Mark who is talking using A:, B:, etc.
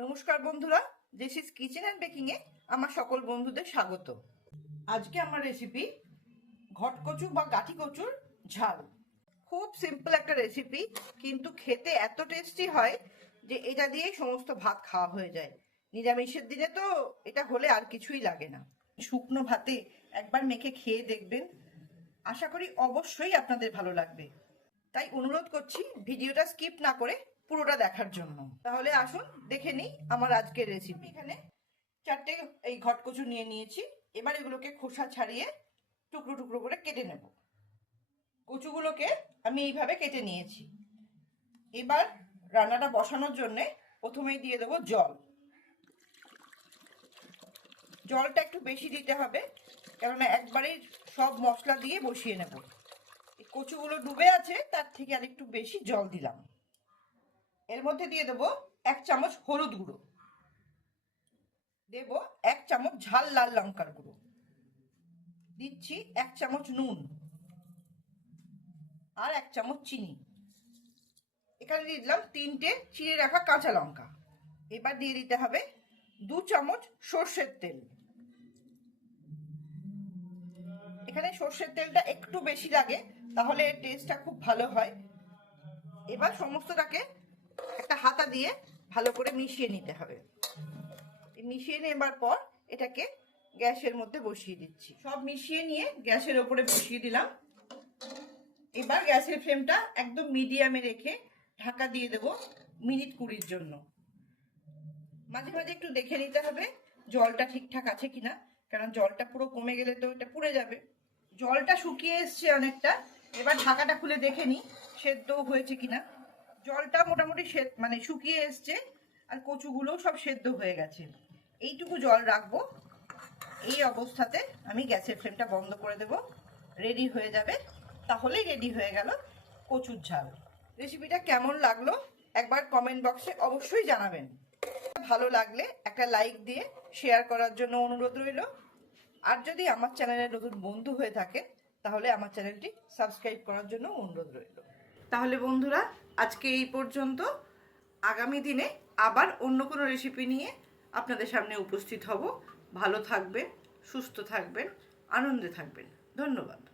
A: নমস্কার বন্ধুরা this is kitchen and বেকিংয়ে আমার সকল বন্ধুদের স্বাগত। আজকে আমার রেসিপি ঘটকচু বা গাঠি কচুর ঝাল। খুব সিম্পল একটা রেসিপি কিন্তু খেতে এত টেস্টি হয় যে এটা দিয়েই সমস্ত ভাত খাওয়া হয়ে যায়। নিরামিষের দিনে তো এটা হলে আর কিছুই লাগে না। শুকনো ভাতে একবার মেখে খেয়ে দেখবেন। আশা করি অবশ্যই আপনাদের ভালো লাগবে। তাই অনুরোধ করছি, ভিডিওটা স্কিপ না করে পুরোটা দেখার জন্য। তাহলে আসুন, দেখে নিই আমার আজকের রেসিপি এখানে চারটে এই ঘটকচু নিয়ে নিয়েছি। এবার এগুলোকে খোসা ছাড়িয়ে টুকরো টুকরো করে কেটে নেব। কচুগুলোকে আমি এইভাবে কেটে নিয়েছি। এবার রান্নাটা বসানোর জন্যে প্রথমেই দিয়ে দেবো জল। জলটা একটু বেশি দিতে হবে, কেননা একবারেই সব মশলা দিয়ে বসিয়ে নেব। কচুগুলো ডুবে আছে, তার থেকে আর একটু বেশি জল দিলাম। এর মধ্যে দিয়ে দেবো এক চামচ হলুদ গুঁড়ো। দেব এক চামচ ঝাল লাল লঙ্কার গুঁড়ো। দিচ্ছি এক চামচ নুন আর এক চামচ চিনি। এখানে দিয়ে দিলাম তিনটে চিড়ে রাখা কাঁচা লঙ্কা। এবার দিয়ে দিতে হবে দু চামচ সর্ষের তেল। এখানে সর্ষের তেলটা একটু বেশি লাগে, তাহলে টেস্টটা খুব ভালো হয়। এবার সমস্তটাকে একটা হাতা দিয়ে ভালো করে মিশিয়ে নিতে হবে। মিশিয়ে নেবার পর এটাকে গ্যাসের মধ্যে বসিয়ে দিচ্ছি। সব মিশিয়ে নিয়ে গ্যাসের ওপরে বসিয়ে দিলাম। এবার গ্যাসের ফ্লেমটা একদম মিডিয়ামে রেখে ঢাকা দিয়ে দেবো মিনিট কুড়ির জন্য। মাঝে মাঝে একটু দেখে নিতে হবে জলটা ঠিকঠাক আছে কিনা, কারণ জলটা পুরো কমে গেলে তো এটা পুড়ে যাবে। জলটা শুকিয়ে এসছে অনেকটা, এবার ঢাকাটা খুলে দেখে নিই সেদ্ধ হয়েছে কিনা। জলটা মোটামুটি মানে শুকিয়ে এসছে আর কচুগুলো সব সেদ্ধ হয়ে গেছে। এইটুকু জল রাখব। এই অবস্থাতে আমি গ্যাসের ফ্লেমটা বন্ধ করে দেব। রেডি হয়ে যাবে। তাহলেই রেডি হয়ে গেল কচুর ঝাল। রেসিপিটা কেমন লাগল একবার কমেন্ট বক্সে অবশ্যই জানাবেন। ভালো লাগলে একটা লাইক দিয়ে শেয়ার করার জন্য অনুরোধ রইল। আর যদি আমার চ্যানেলের নতুন বন্ধু হয়ে থাকে, তাহলে আমার চ্যানেলটি সাবস্ক্রাইব করার জন্য অনুরোধ রইল। তাহলে বন্ধুরা, আজকে এই পর্যন্ত। আগামী দিনে আবার অন্য কোনো রেসিপি নিয়ে আপনাদের সামনে উপস্থিত হব। ভালো থাকবেন, সুস্থ থাকবেন, আনন্দে থাকবেন। ধন্যবাদ।